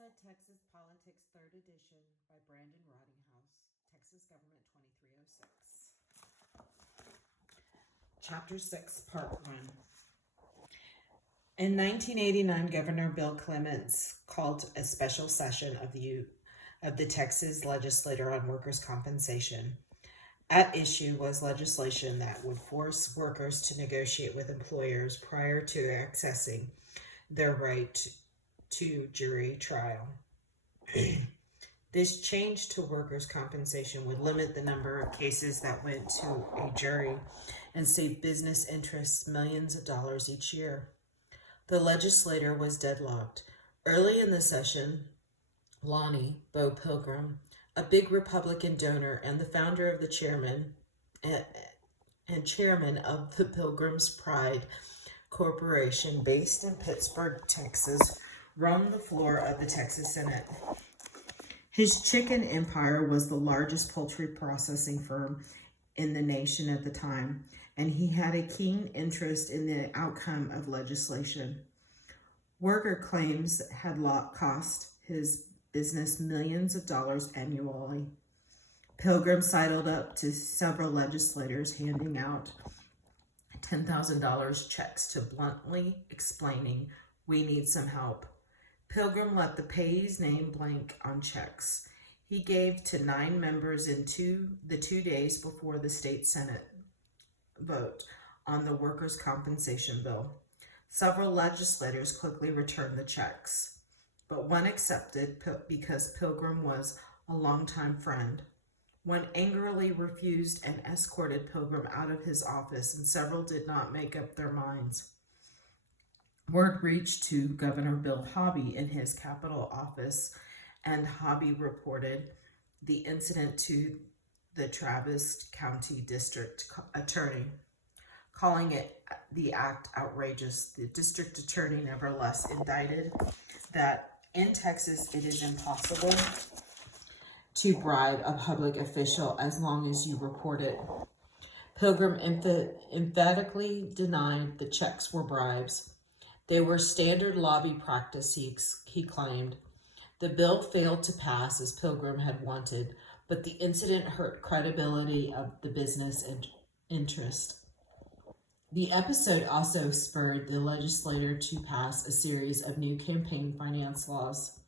Inside Texas Politics, 3rd edition by Brandon Rottinghause, Texas Government 2306. Chapter 6, Part 1. In 1989, Governor Bill Clements called a special session of the Texas legislature on workers' compensation. At issue was legislation that would force workers to negotiate with employers prior to accessing their right to jury trial. This change to workers' compensation would limit the number of cases that went to a jury and save business interests millions of dollars each year. The legislature was deadlocked. Early in the session, Lonnie Bo Pilgrim, a big Republican donor and the founder of the chairman of the Pilgrim's Pride Corporation based in Pittsburgh, Texas, roamed the floor of the Texas Senate. His chicken empire was the largest poultry processing firm in the nation at the time, and he had a keen interest in the outcome of legislation. Worker claims had cost his business millions of dollars annually. Pilgrim sidled up to several legislators, handing out $10,000 checks to bluntly explaining, "We need some help." Pilgrim let the payee's name blank on checks. He gave to 9 members in the 2 days before the state Senate vote on the workers' compensation bill. Several legislators quickly returned the checks, but one accepted because Pilgrim was a longtime friend. One angrily refused and escorted Pilgrim out of his office, and several did not make up their minds. Word reached to Governor Bill Hobby in his Capitol office, and Hobby reported the incident to the Travis County District Attorney, calling it the act outrageous. The district attorney nevertheless indicted that in Texas it is impossible to bribe a public official as long as you report it. Pilgrim emphatically denied the checks were bribes. They were standard lobby practice, he claimed. The bill failed to pass as Pilgrim had wanted, but the incident hurt credibility of the business interest. The episode also spurred the legislature to pass a series of new campaign finance laws.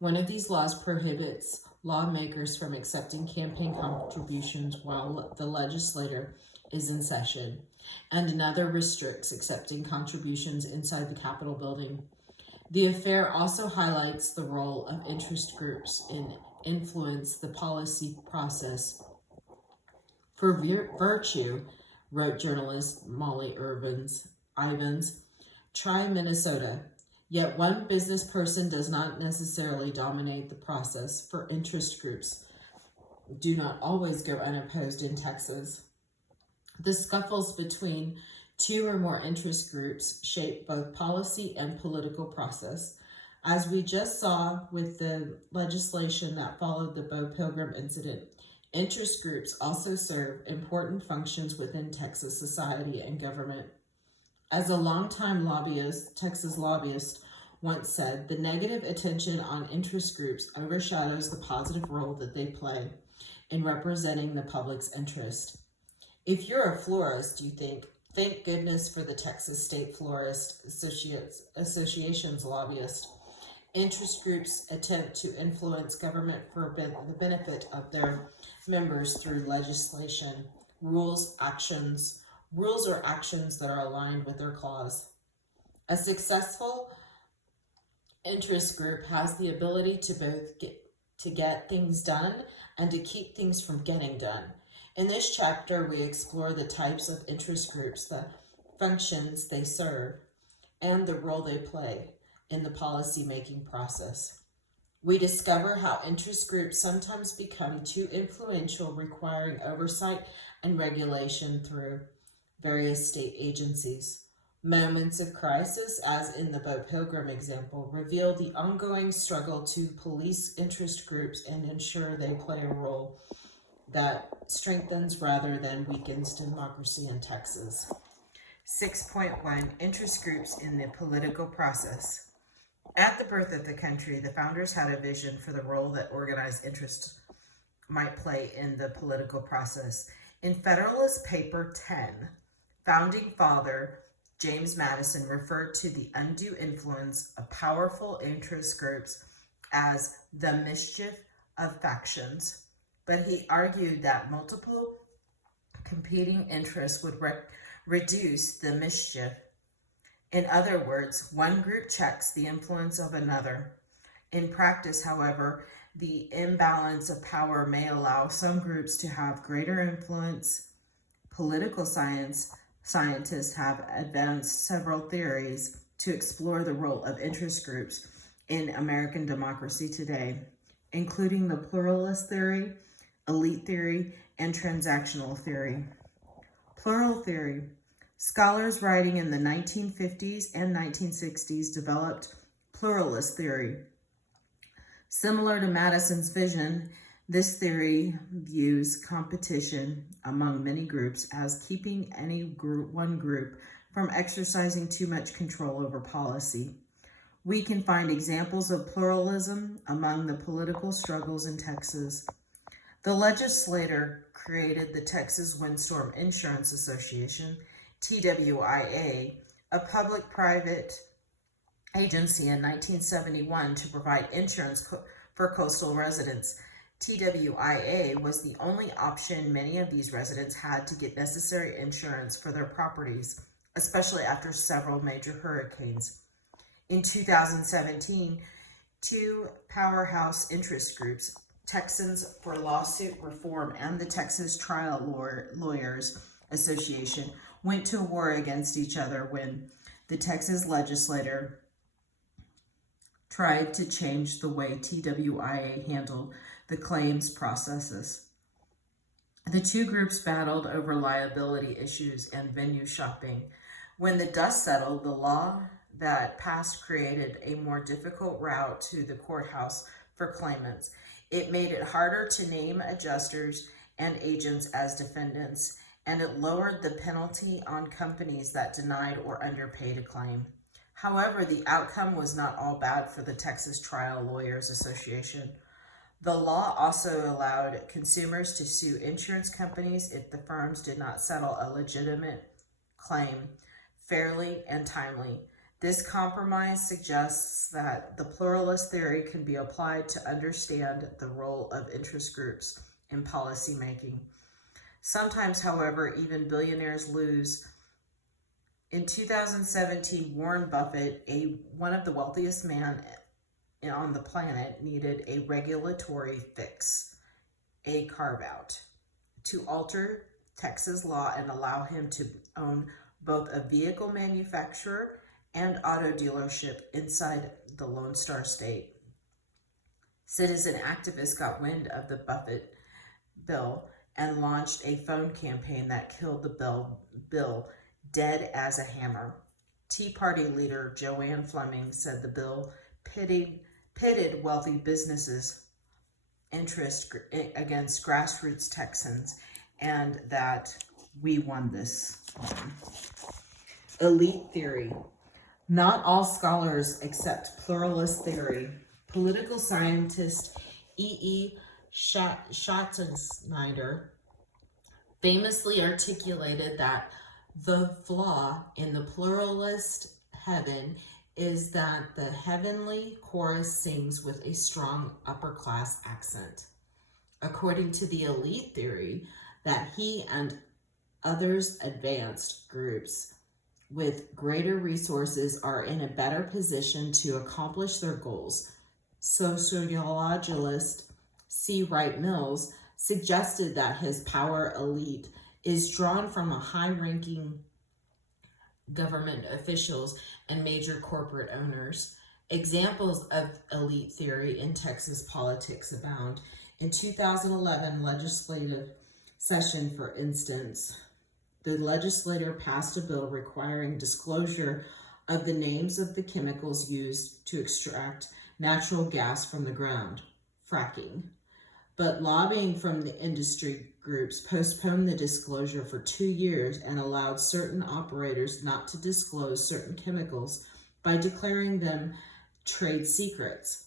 One of these laws prohibits lawmakers from accepting campaign contributions while the legislature is in session, and another restricts accepting contributions inside the Capitol building. The affair also highlights the role of interest groups in influence the policy process. For virtue, wrote journalist Molly Ivins, try Minnesota. Yet one business person does not necessarily dominate the process, for interest groups do not always go unopposed in Texas. The scuffles between 2 or more interest groups shape both policy and political process. As we just saw with the legislation that followed the Bo Pilgrim incident, interest groups also serve important functions within Texas society and government. As a longtime Texas lobbyist once said, the negative attention on interest groups overshadows the positive role that they play in representing the public's interest. If you're a florist, you think, thank goodness for the Texas State Florist Association's lobbyist. Interest groups attempt to influence government for the benefit of their members through legislation, rules or actions that are aligned with their cause. A successful interest group has the ability to both get things done and to keep things from getting done. In this chapter, we explore the types of interest groups, the functions they serve, and the role they play in the policy-making process. We discover how interest groups sometimes become too influential, requiring oversight and regulation through various state agencies. Moments of crisis, as in the Bo Pilgrim example, reveal the ongoing struggle to police interest groups and ensure they play a role that strengthens rather than weakens democracy in Texas. 6.1 Interest groups in the political process. At the birth of the country, the founders had a vision for the role that organized interest might play in the political process. In Federalist Paper 10, founding father James Madison referred to the undue influence of powerful interest groups as the mischief of factions, but he argued that multiple competing interests would reduce the mischief. In other words, one group checks the influence of another. In practice, however, the imbalance of power may allow some groups to have greater influence. Political scientists have advanced several theories to explore the role of interest groups in American democracy today, including the pluralist theory, elite theory, and transactional theory. Plural theory. Scholars writing in the 1950s and 1960s developed pluralist theory. Similar to Madison's vision, this theory views competition among many groups as keeping one group from exercising too much control over policy. We can find examples of pluralism among the political struggles in Texas. The legislature created the Texas Windstorm Insurance Association, TWIA, a public-private agency in 1971 to provide insurance for coastal residents. TWIA was the only option many of these residents had to get necessary insurance for their properties, especially after several major hurricanes. In 2017, two powerhouse interest groups, Texans for Lawsuit Reform and the Texas Trial Lawyers Association, went to war against each other when the Texas legislature tried to change the way TWIA handled the claims processes. The two groups battled over liability issues and venue shopping. When the dust settled, the law that passed created a more difficult route to the courthouse for claimants. It made it harder to name adjusters and agents as defendants, and it lowered the penalty on companies that denied or underpaid a claim. However, the outcome was not all bad for the Texas Trial Lawyers Association. The law also allowed consumers to sue insurance companies if the firms did not settle a legitimate claim fairly and timely. This compromise suggests that the pluralist theory can be applied to understand the role of interest groups in policymaking. Sometimes, however, even billionaires lose. In 2017, Warren Buffett, one of the wealthiest men on the planet, needed a regulatory fix, a carve-out, to alter Texas law and allow him to own both a vehicle manufacturer and auto dealership inside the Lone Star State. Citizen activists got wind of the Buffett bill and launched a phone campaign that killed the bill dead as a hammer. Tea Party leader Joanne Fleming said the bill pitted wealthy businesses' interest against grassroots Texans, and that we won this. Elite theory. Not all scholars accept pluralist theory. Political scientist E.E. Schattenschneider famously articulated that the flaw in the pluralist heaven is that the heavenly chorus sings with a strong upper-class accent. According to the elite theory that he and others advanced groups with greater resources are in a better position to accomplish their goals. Sociologist C. Wright Mills suggested that his power elite is drawn from a high-ranking government officials and major corporate owners. Examples of elite theory in Texas politics abound. In 2011 legislative session, for instance, the legislature passed a bill requiring disclosure of the names of the chemicals used to extract natural gas from the ground, fracking. But lobbying from the industry groups postponed the disclosure for 2 years and allowed certain operators not to disclose certain chemicals by declaring them trade secrets.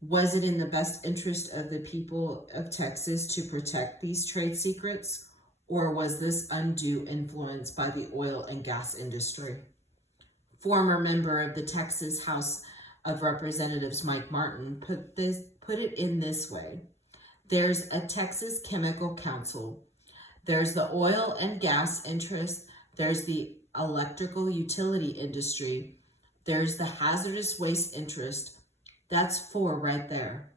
Was it in the best interest of the people of Texas to protect these trade secrets, or was this undue influence by the oil and gas industry? Former member of the Texas House of Representatives, Mike Martin, put it in this way. There's a Texas Chemical Council. There's the oil and gas interest. There's the electrical utility industry. There's the hazardous waste interest. That's 4 right there.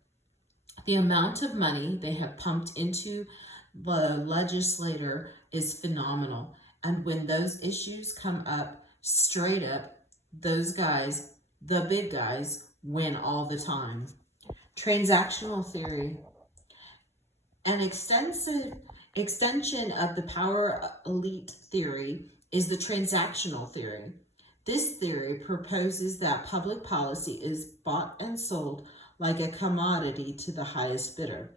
The amount of money they have pumped into the legislator is phenomenal. And when those issues come up, straight up, those guys, the big guys, win all the time. Transactional theory. An extension of the power elite theory is the transactional theory. This theory proposes that public policy is bought and sold like a commodity to the highest bidder.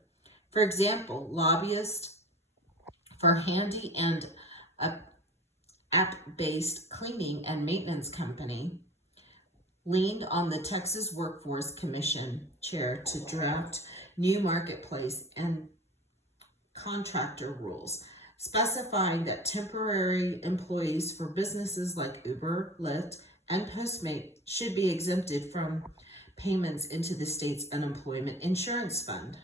For example, lobbyists for handy and app-based cleaning and maintenance company leaned on the Texas Workforce Commission chair to draft new marketplace and contractor rules, specifying that temporary employees for businesses like Uber, Lyft, and Postmate should be exempted from payments into the state's unemployment insurance fund.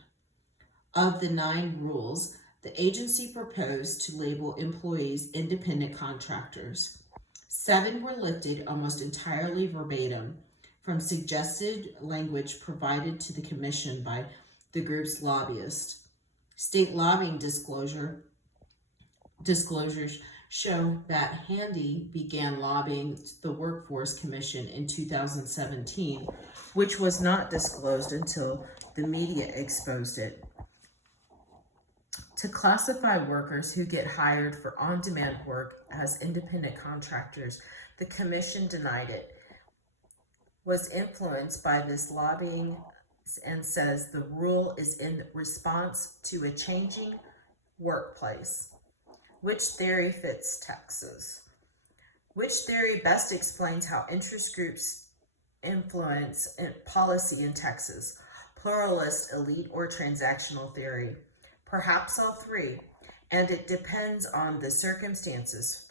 Of the 9 rules, the agency proposed to label employees independent contractors. 7 were lifted almost entirely verbatim from suggested language provided to the commission by the group's lobbyists. State lobbying disclosures show that Handy began lobbying the Workforce Commission in 2017, which was not disclosed until the media exposed it. To classify workers who get hired for on-demand work as independent contractors, the commission denied it, was influenced by this lobbying, and says the rule is in response to a changing workplace. Which theory fits Texas? Which theory best explains how interest groups influence policy in Texas? Pluralist, elite, or transactional theory? Perhaps all 3, and it depends on the circumstances.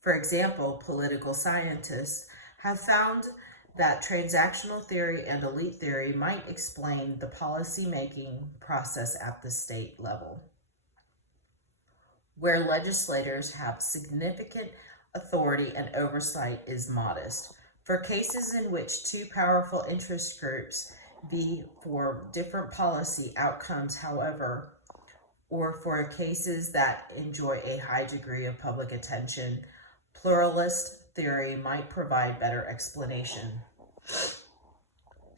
For example, political scientists have found that transactional theory and elite theory might explain the policy-making process at the state level, where legislators have significant authority and oversight is modest. For cases in which 2 powerful interest groups vie for different policy outcomes, however, or for cases that enjoy a high degree of public attention, pluralist theory might provide better explanation.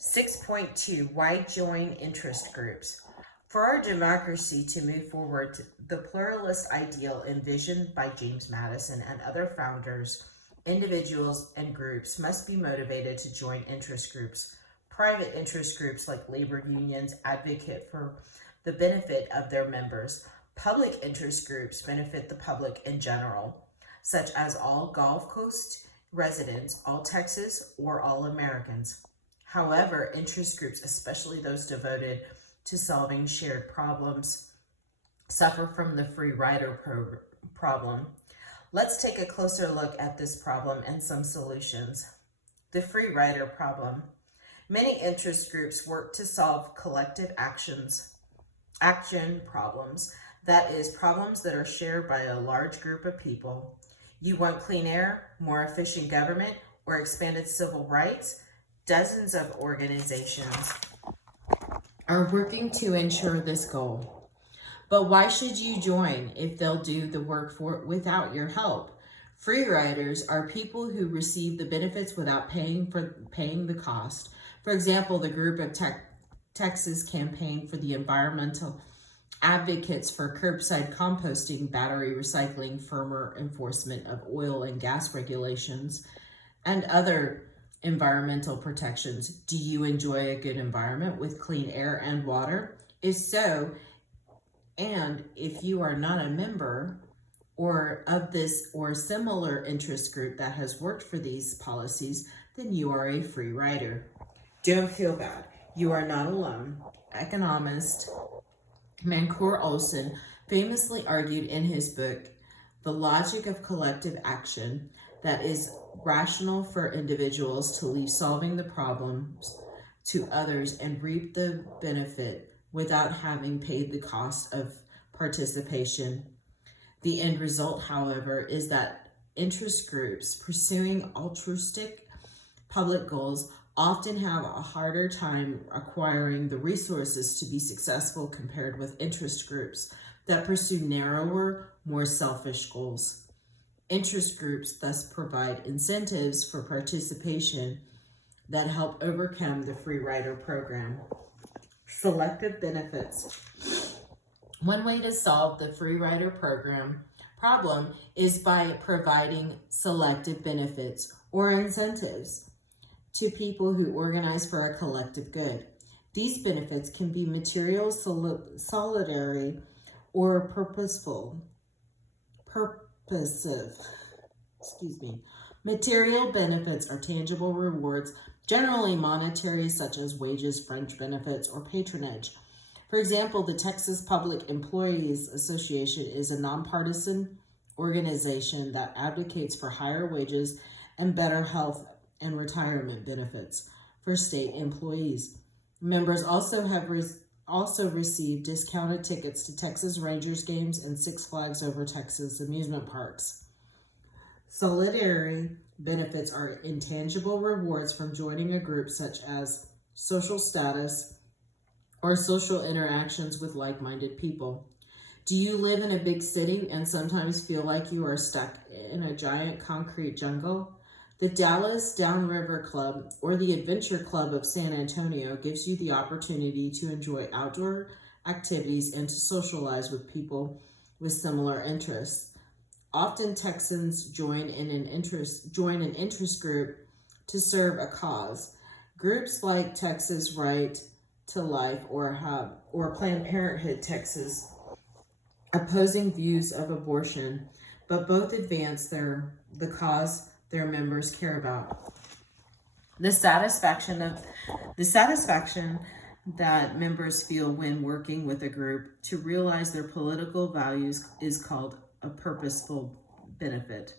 6.2, why join interest groups? For our democracy to move forward, the pluralist ideal envisioned by James Madison and other founders, individuals and groups must be motivated to join interest groups. Private interest groups like labor unions advocate for the benefit of their members. Public interest groups benefit the public in general, such as all Gulf Coast residents, all Texas, or all Americans. However, interest groups, especially those devoted to solving shared problems, suffer from the free rider problem. Let's take a closer look at this problem and some solutions. The free rider problem. Many interest groups work to solve collective action problems, that is, problems that are shared by a large group of people. You want clean air, more efficient government, or expanded civil rights? Dozens of organizations are working to ensure this goal. But why should you join if they'll do the work without your help? Free riders are people who receive the benefits without paying the cost. For example, the group of Texas Campaign for the Environmental Advocates for Curbside Composting, Battery Recycling, firmer enforcement of oil and gas regulations, and other environmental protections. Do you enjoy a good environment with clean air and water? If so, and if you are not a member or of this or similar interest group that has worked for these policies, then you are a free rider. Don't feel bad. You are not alone. Economist Mancur Olson famously argued in his book, The Logic of Collective Action, that is rational for individuals to leave solving the problems to others and reap the benefit without having paid the cost of participation. The end result, however, is that interest groups pursuing altruistic public goals often have a harder time acquiring the resources to be successful compared with interest groups that pursue narrower, more selfish goals. Interest groups thus provide incentives for participation that help overcome the free rider program. Selective benefits. One way to solve the free rider program problem is by providing selective benefits or incentives to people who organize for a collective good. These benefits can be material, solidary, or purposive. Material benefits are tangible rewards, generally monetary, such as wages, fringe benefits, or patronage. For example, the Texas Public Employees Association is a nonpartisan organization that advocates for higher wages and better health and retirement benefits for state employees. Members also receive discounted tickets to Texas Rangers games and Six Flags Over Texas amusement parks. Solidary benefits are intangible rewards from joining a group, such as social status or social interactions with like-minded people. Do you live in a big city and sometimes feel like you are stuck in a giant concrete jungle? The Dallas Downriver Club or the Adventure Club of San Antonio gives you the opportunity to enjoy outdoor activities and to socialize with people with similar interests. Often Texans join an interest group to serve a cause. Groups like Texas Right to Life or Planned Parenthood Texas opposing views of abortion, but both advance the cause their members care about. The satisfaction that members feel when working with a group to realize their political values is called a purposeful benefit.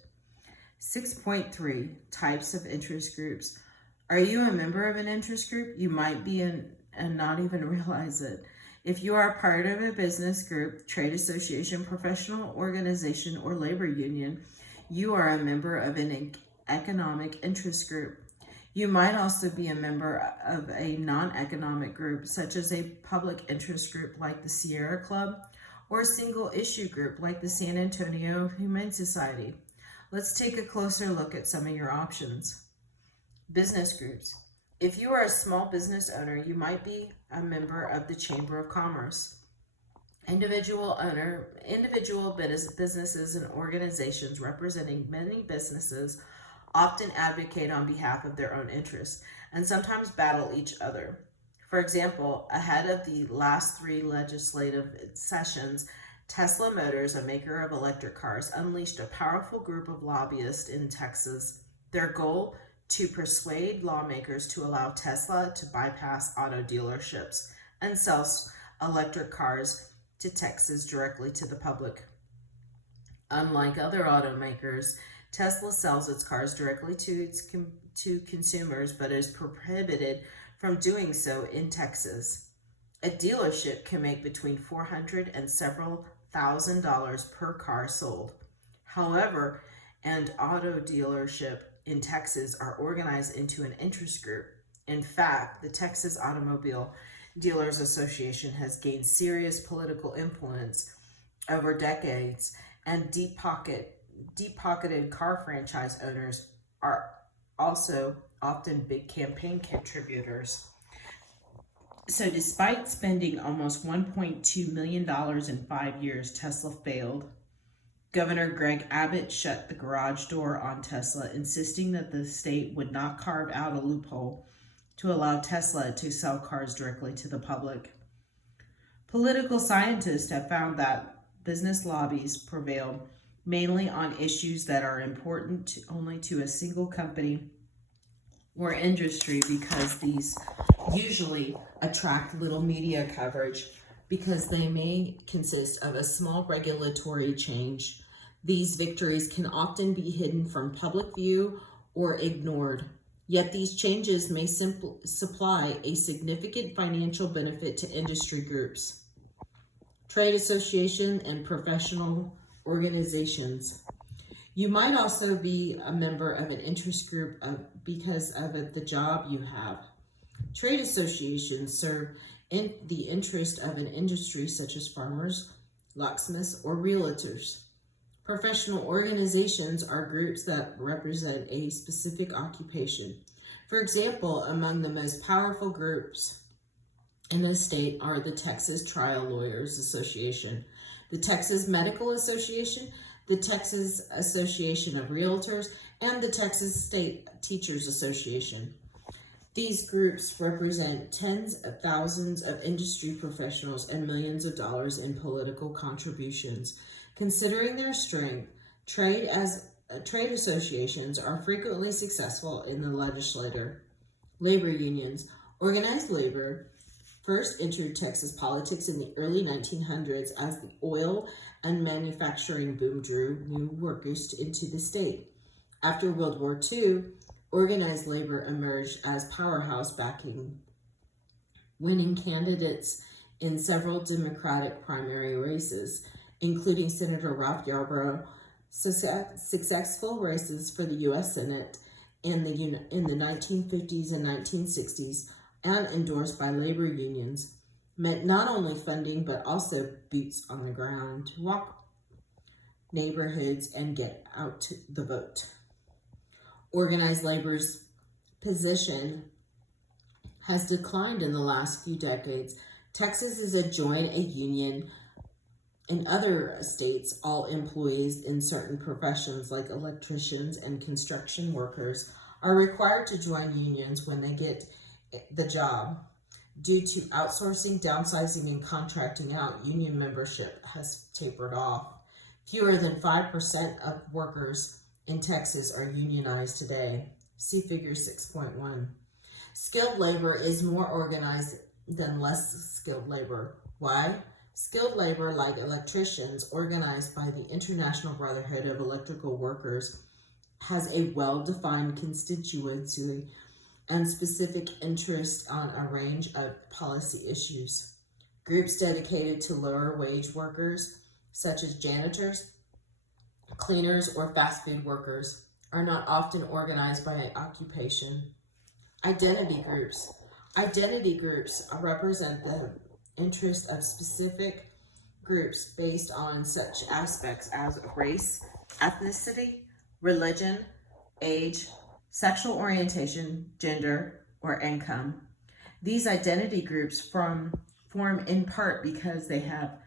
6.3 Types of interest groups. Are you a member of an interest group? You might be and not even realize it. If you are part of a business group, trade association, professional organization, or labor union, you are a member of an economic interest group. You might also be a member of a non-economic group, such as a public interest group like the Sierra Club, or a single issue group like the San Antonio Humane Society. Let's take a closer look at some of your options. Business groups. If you are a small business owner, you might be a member of the Chamber of Commerce. Individual businesses and organizations representing many businesses often advocate on behalf of their own interests and sometimes battle each other. For example, ahead of the last 3 legislative sessions, Tesla Motors, a maker of electric cars, unleashed a powerful group of lobbyists in Texas. Their goal: to persuade lawmakers to allow Tesla to bypass auto dealerships and sell electric cars to Texas directly to the public. Unlike other automakers, Tesla sells its cars directly to consumers, but is prohibited from doing so in Texas. A dealership can make between $400 and several $1,000 per car sold. However, an auto dealership in Texas are organized into an interest group. In fact, the Texas Automobile Dealers Association has gained serious political influence over decades, and deep-pocketed car franchise owners are also often big campaign contributors. So despite spending almost $1.2 million in 5 years, Tesla failed. Governor Greg Abbott shut the garage door on Tesla, insisting that the state would not carve out a loophole to allow Tesla to sell cars directly to the public. Political scientists have found that business lobbies prevail mainly on issues that are important only to a single company or industry, because these usually attract little media coverage because they may consist of a small regulatory change. These victories can often be hidden from public view or ignored. Yet these changes may supply a significant financial benefit to industry groups, trade associations, and professional organizations. You might also be a member of an interest group because of the job you have. Trade associations serve in the interest of an industry such as farmers, locksmiths, or realtors. Professional organizations are groups that represent a specific occupation. For example, among the most powerful groups in the state are the Texas Trial Lawyers Association, the Texas Medical Association, the Texas Association of Realtors, and the Texas State Teachers Association. These groups represent tens of thousands of industry professionals and millions of dollars in political contributions. Considering their strength, trade associations are frequently successful in the legislature. Labor unions. Organized labor first entered Texas politics in the early 1900s as the oil and manufacturing boom drew new workers into the state. After World War II, organized labor emerged as powerhouse backing, winning candidates in several Democratic primary races, including Senator Ralph Yarborough, successful races for the U.S. Senate in the 1950s and 1960s, and endorsed by labor unions, meant not only funding but also boots on the ground to walk neighborhoods and get out to the vote. Organized labor's position has declined in the last few decades. Texas is joined a union. In other states, all employees in certain professions like electricians and construction workers are required to join unions when they get the job. Due to outsourcing, downsizing, and contracting out, union membership has tapered off. Fewer than 5% of workers in Texas are unionized today. See figure 6.1. Skilled labor is more organized than less skilled labor. Why? Skilled labor, like electricians, organized by the International Brotherhood of Electrical Workers, has a well-defined constituency and specific interest on a range of policy issues. Groups dedicated to lower wage workers, such as janitors, cleaners, or fast food workers, are not often organized by occupation. Identity groups. Identity groups represent the interest of specific groups based on such aspects as race, ethnicity, religion, age, sexual orientation, gender, or income. These identity groups form in part because they have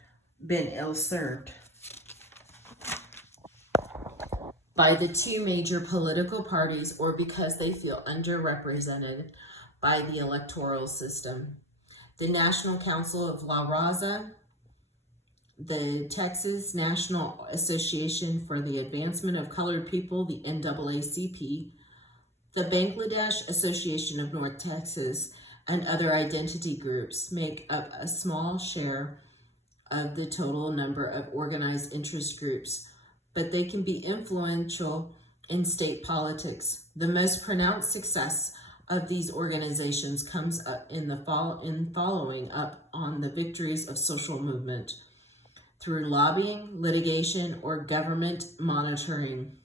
been ill-served by the two major political parties or because they feel underrepresented by the electoral system. The National Council of La Raza, the Texas National Association for the Advancement of Colored People, the NAACP, the Bangladesh Association of North Texas, and other identity groups make up a small share of the total number of organized interest groups, but they can be influential in state politics. The most pronounced success of these organizations comes up in following up on the victories of social movement through lobbying, litigation, or government monitoring.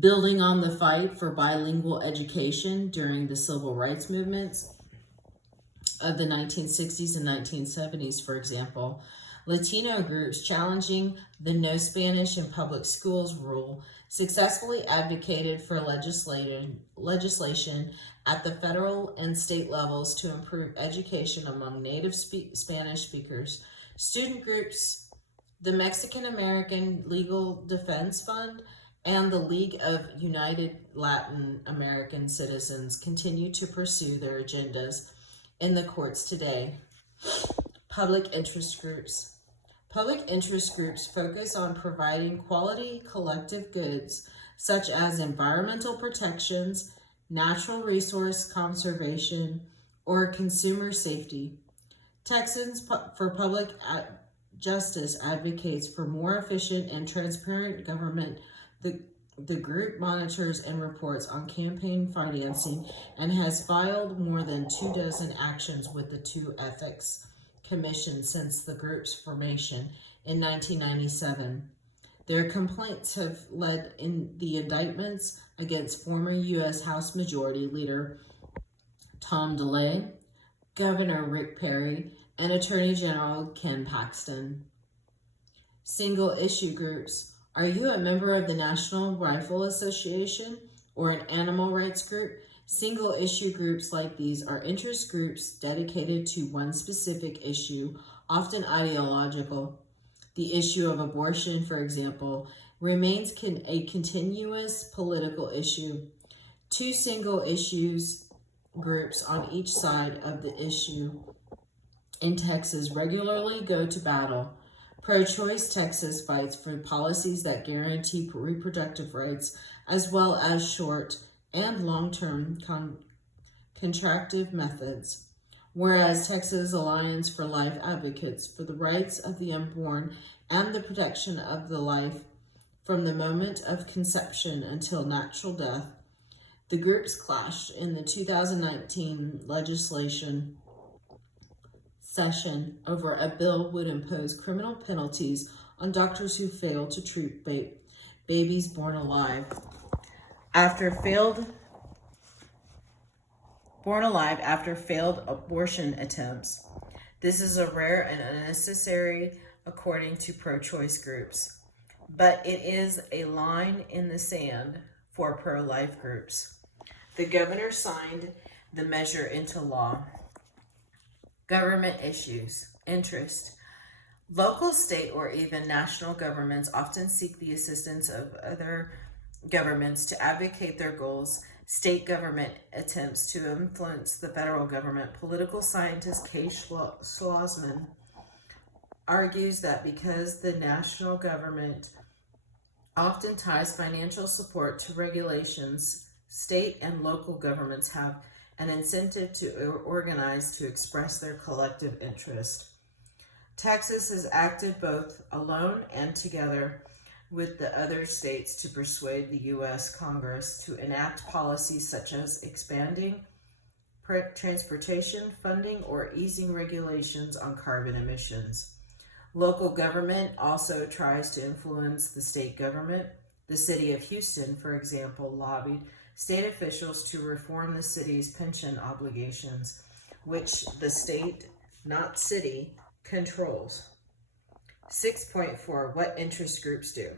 Building on the fight for bilingual education during the civil rights movements of the 1960s and 1970s, for example, Latino groups challenging the no Spanish in public schools rule successfully advocated for legislation at the federal and state levels to improve education among native Spanish speakers. Student groups, the Mexican American Legal Defense Fund, and the League of United Latin American Citizens continue to pursue their agendas in the courts today. Public interest groups. Public interest groups focus on providing quality collective goods such as environmental protections, natural resource conservation, or consumer safety. Texans for Public Justice advocates for more efficient and transparent government. The group monitors and reports on campaign financing and has filed more than 24 actions with the 2 ethics commissions since the group's formation in 1997. Their complaints have led in the indictments against former U.S. House Majority Leader Tom DeLay, Governor Rick Perry, and Attorney General Ken Paxton. Single issue groups. Are you a member of the National Rifle Association or an animal rights group? Single issue groups like these are interest groups dedicated to one specific issue, often ideological. The issue of abortion, for example, remains a continuous political issue. 2 single issues groups on each side of the issue in Texas regularly go to battle. Pro-choice Texas fights for policies that guarantee reproductive rights, as well as short and long-term contractive methods, whereas Texas Alliance for Life advocates for the rights of the unborn and the protection of the life from the moment of conception until natural death. The groups clashed in the 2019 legislation session over a bill would impose criminal penalties on doctors who fail to treat babies born alive after failed abortion attempts. This is a rare and unnecessary, according to pro-choice groups, but it is a line in the sand for pro-life groups. The governor signed the measure into law. Government issues. Interest. Local, state, or even national governments often seek the assistance of other governments to advocate their goals. State government attempts to influence the federal government. Political scientist Kay Schlossman argues that because the national government often ties financial support to regulations, state and local governments have an incentive to organize to express their collective interest. Texas has acted both alone and together with the other states to persuade the U.S. Congress to enact policies such as expanding transportation funding or easing regulations on carbon emissions. Local government also tries to influence the state government. The city of Houston, for example, lobbied state officials to reform the city's pension obligations, which the state, not city, controls. 6.4. What interest groups do.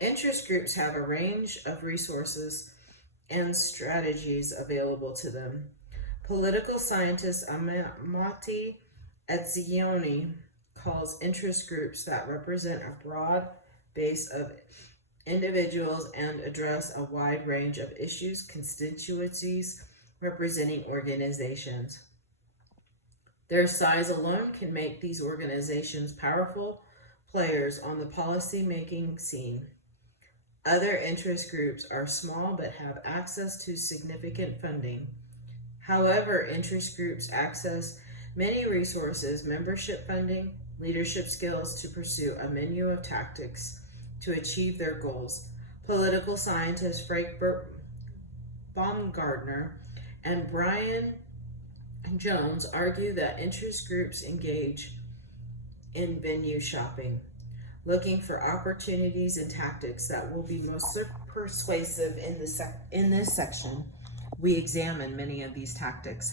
Interest groups have a range of resources and strategies available to them. Political scientist Amati Etzioni calls interest groups that represent a broad base of individuals and address a wide range of issues, constituencies, representing organizations. Their size alone can make these organizations powerful players on the policy-making scene. Other interest groups are small but have access to significant funding. However, interest groups access many resources, membership funding, leadership skills to pursue a menu of tactics to achieve their goals. Political scientists Frank Baumgardner and Brian Jones argue that interest groups engage in venue shopping, looking for opportunities and tactics that will be most persuasive. In this section, we examine many of these tactics.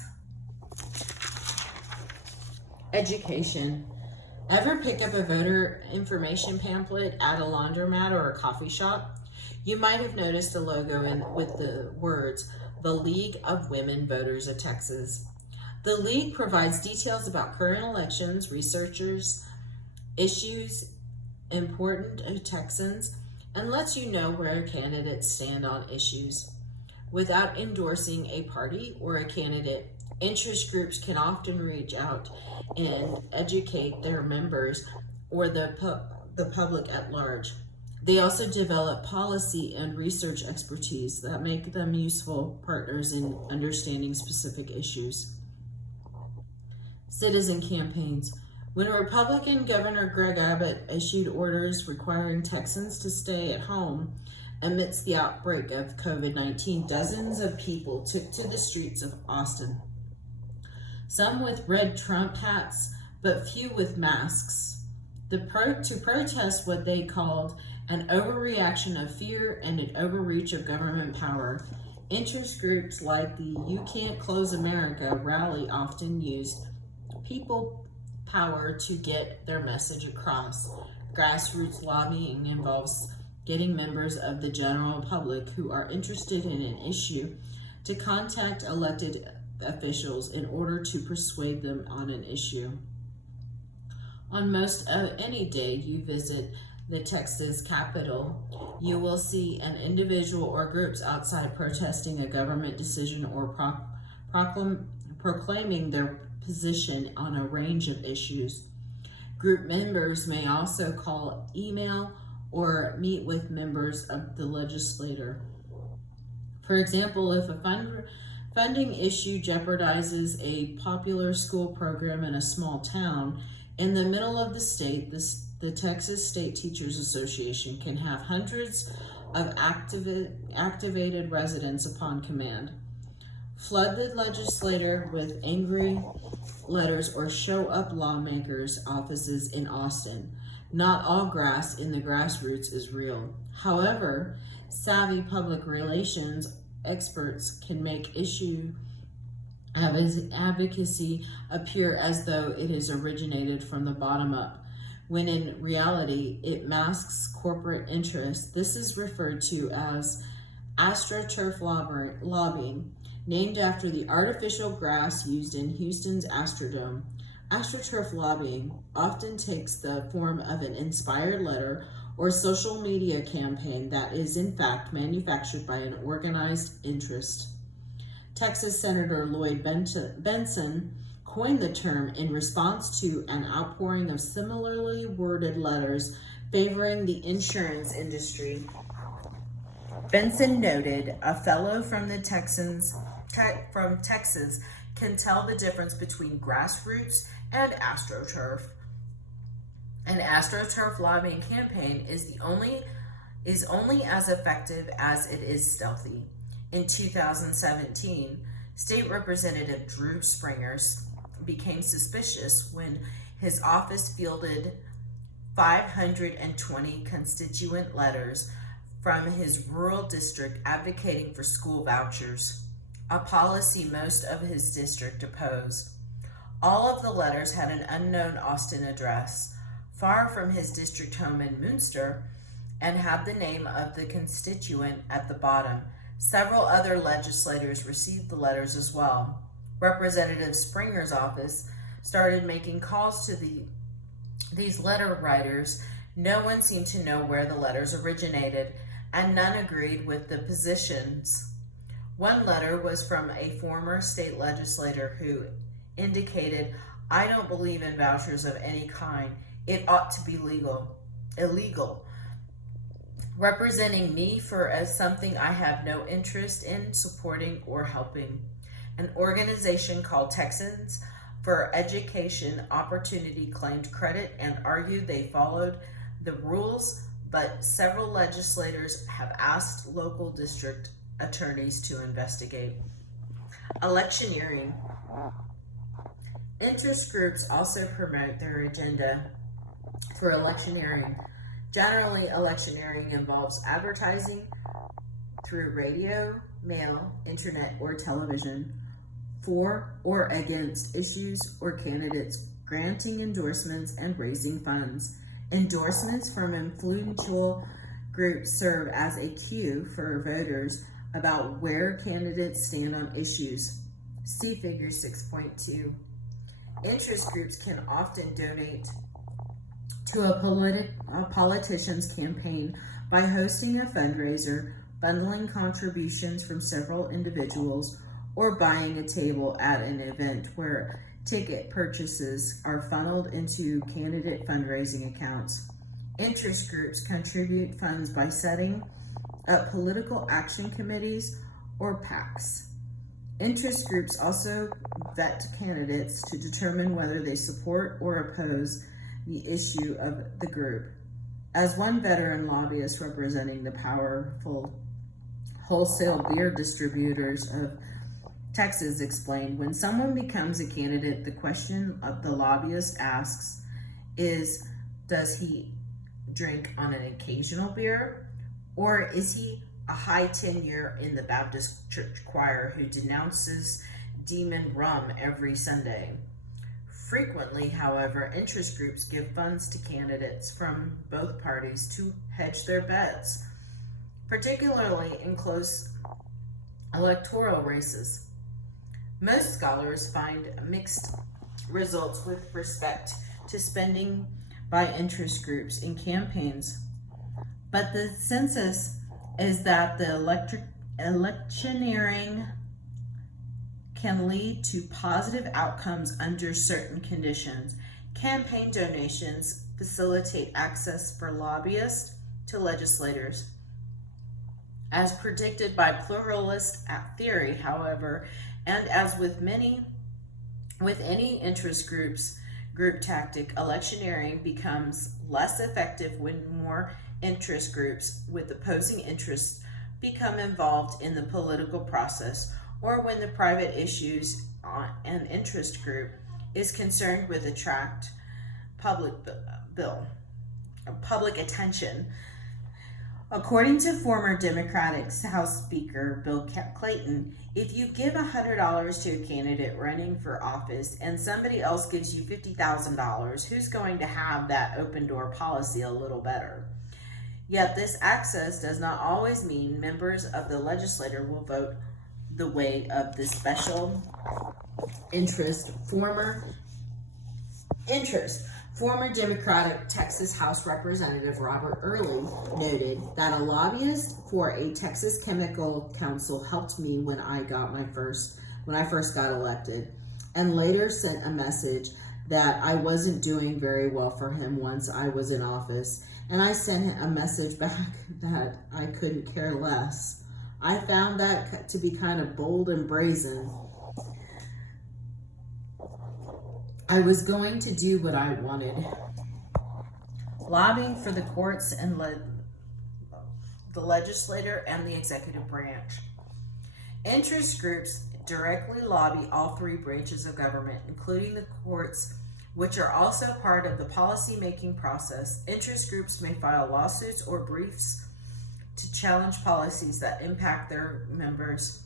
Education. Ever pick up a voter information pamphlet at a laundromat or a coffee shop? You might have noticed a logo with the words, "The League of Women Voters of Texas." The League provides details about current elections, researchers, issues important to Texans, and lets you know where candidates stand on issues. Without endorsing a party or a candidate, interest groups can often reach out and educate their members or the public at large. They also develop policy and research expertise that make them useful partners in understanding specific issues. Citizen campaigns. When Republican Governor Greg Abbott issued orders requiring Texans to stay at home amidst the outbreak of COVID-19, dozens of people took to the streets of Austin. Some with red Trump hats, but few with masks, to protest what they called an overreaction of fear and an overreach of government power. Interest groups like the You Can't Close America rally often used people power to get their message across. Grassroots lobbying involves getting members of the general public who are interested in an issue to contact elected officials in order to persuade them on an issue. On most any day you visit the Texas Capitol, you will see an individual or groups outside protesting a government decision or proclaiming their position on a range of issues. Group members may also call, email, or meet with members of the legislature. For example, if a funding issue jeopardizes a popular school program in a small town in the middle of the state, the Texas State Teachers Association can have hundreds of activated residents upon command. Flood the legislature with angry letters or show up lawmakers' offices in Austin. Not all grass in the grassroots is real. However, savvy public relations experts can make issue advocacy appear as though it has originated from the bottom up, when in reality it masks corporate interests. This is referred to as Astroturf lobbying, named after the artificial grass used in Houston's Astrodome. Astroturf lobbying often takes the form of an inspired letter or social media campaign that is in fact manufactured by an organized interest. Texas Senator Lloyd Benson coined the term in response to an outpouring of similarly worded letters favoring the insurance industry. Benson noted, "A fellow from Texas can tell the difference between grassroots and Astroturf. An Astroturf lobbying campaign is only as effective as it is stealthy." In 2017, State Representative Drew Springer became suspicious when his office fielded 520 constituent letters from his rural district advocating for school vouchers, a policy most of his district opposed. All of the letters had an unknown Austin address, far from his district home in Munster, and had the name of the constituent at the bottom. Several other legislators received the letters as well. Representative Springer's office started making calls to these letter writers. No one seemed to know where the letters originated, and none agreed with the positions. One letter was from a former state legislator who indicated, "I don't believe in vouchers of any kind. It ought to be illegal. Representing me for as something I have no interest in supporting or helping." An organization called Texans for Education Opportunity claimed credit and argued they followed the rules, but several legislators have asked local district attorneys to investigate. Electioneering. Interest groups also promote their agenda for electioneering. Generally, electioneering involves advertising through radio, mail, internet, or television for or against issues or candidates, granting endorsements and raising funds. Endorsements from influential groups serve as a cue for voters about where candidates stand on issues. See Figure 6.2. Interest groups can often donate to a politician's campaign by hosting a fundraiser, bundling contributions from several individuals, or buying a table at an event where ticket purchases are funneled into candidate fundraising accounts. Interest groups contribute funds by setting up political action committees or PACs. Interest groups also vet candidates to determine whether they support or oppose the issue of the group. As one veteran lobbyist representing the powerful wholesale beer distributors of Texas explained, when someone becomes a candidate, the question of the lobbyist asks is, does he drink on an occasional beer, or is he a high tenure in the Baptist church choir who denounces demon rum every Sunday? Frequently, however, interest groups give funds to candidates from both parties to hedge their bets, particularly in close electoral races. Most scholars find mixed results with respect to spending by interest groups in campaigns, but the census is that the electioneering can lead to positive outcomes under certain conditions. Campaign donations facilitate access for lobbyists to legislators. As predicted by pluralist theory, however, and as with any interest group tactic, electioneering becomes less effective when more interest groups with opposing interests become involved in the political process, or when the private issues an interest group is concerned with attract public attention. According to former Democratic House Speaker Bill Clayton, if you give $100 to a candidate running for office and somebody else gives you $50,000, who's going to have that open door policy a little better? Yet this access does not always mean members of the legislature will vote the way of the special interest. Former Democratic Texas House Representative Robert Early noted that a lobbyist for a Texas Chemical Council helped me when I first got elected, and later sent a message that I wasn't doing very well for him once I was in office, and I sent a message back that I couldn't care less. I found that to be kind of bold and brazen. I was going to do what I wanted. Lobbying for the courts and the legislature and the executive branch. Interest groups directly lobby all three branches of government, including the courts, which are also part of the policy-making process. Interest groups may file lawsuits or briefs to challenge policies that impact their members.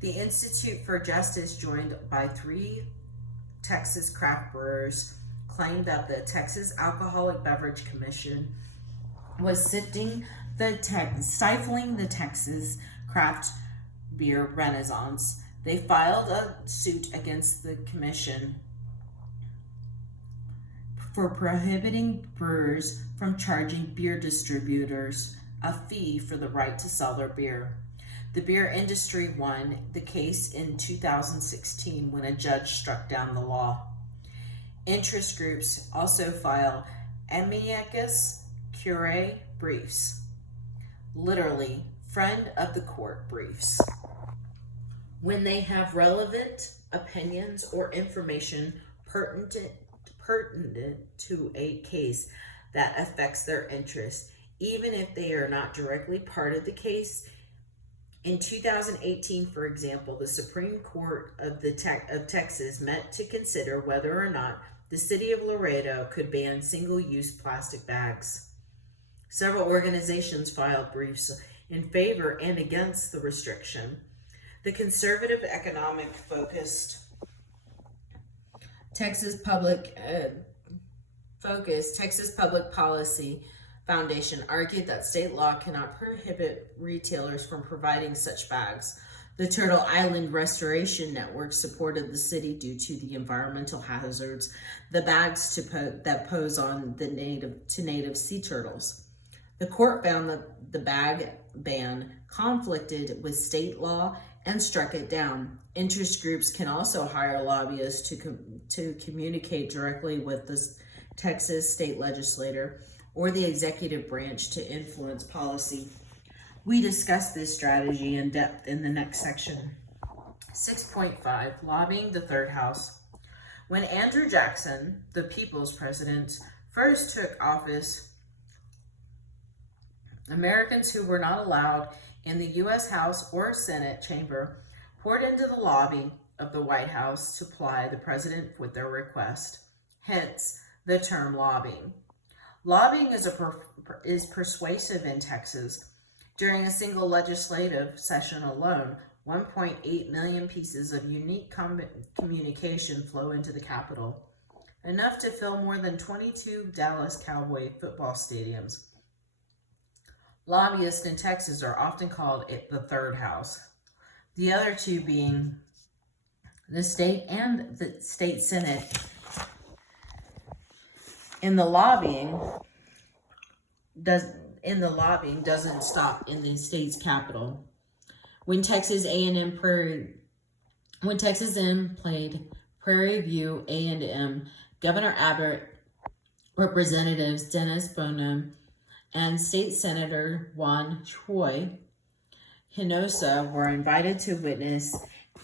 The Institute for Justice, joined by 3 Texas craft brewers, claimed that the Texas Alcoholic Beverage Commission was stifling the Texas craft beer renaissance. They filed a suit against the commission for prohibiting brewers from charging beer distributors a fee for the right to sell their beer. The beer industry won the case in 2016 when a judge struck down the law. Interest groups also file amicus curiae briefs, literally friend of the court briefs, when they have relevant opinions or information pertinent to a case that affects their interest, even if they are not directly part of the case. In 2018, for example, the Supreme Court of Texas met to consider whether or not the city of Laredo could ban single-use plastic bags. Several organizations filed briefs in favor and against the restriction. The conservative economic-focused Texas Public Policy Foundation argued that state law cannot prohibit retailers from providing such bags. The Turtle Island Restoration Network supported the city due to the environmental hazards the bags that pose on the native sea turtles. The court found that the bag ban conflicted with state law and struck it down. Interest groups can also hire lobbyists to communicate directly with the Texas state legislature or the executive branch to influence policy. We discuss this strategy in depth in the next section. 6.5, Lobbying the Third House. When Andrew Jackson, the People's President, first took office, Americans who were not allowed in the U.S. House or Senate chamber poured into the lobby of the White House to ply the president with their request. Hence, the term lobbying. Lobbying is persuasive in Texas. During a single legislative session alone, 1.8 million pieces of unique communication flow into the Capitol, enough to fill more than 22 Dallas Cowboy football stadiums. Lobbyists in Texas are often called the third house, the other two being the state and the state Senate. In the lobbying doesn't stop in the state's capital. When Texas A&M played Prairie View A&M, Governor Abbott, Representatives Dennis Bonham, and State Senator Juan Choi Hinojosa were invited to witness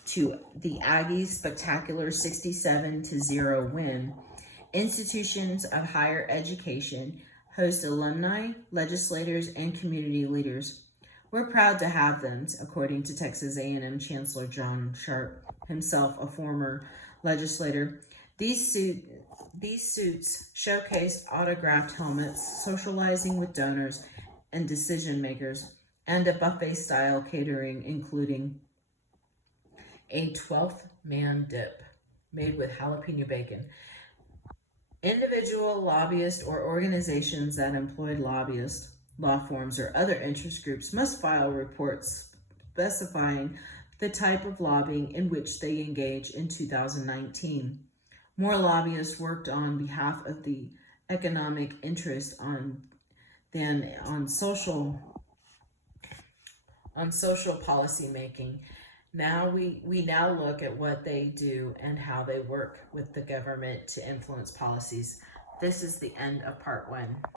to the Aggies' spectacular 67-0 win. Institutions of higher education host alumni, legislators, and community leaders. We're proud to have them, according to Texas A&M Chancellor John Sharp, himself a former legislator. These suits showcased autographed helmets, socializing with donors and decision makers, and a buffet-style catering, including a 12th man dip made with jalapeno bacon. Individual lobbyists or organizations that employed lobbyists, law firms, or other interest groups must file reports specifying the type of lobbying in which they engage in 2019. More lobbyists worked on behalf of the economic interest than on social policy making. Now we now look at what they do and how they work with the government to influence policies. This is the end of part 1.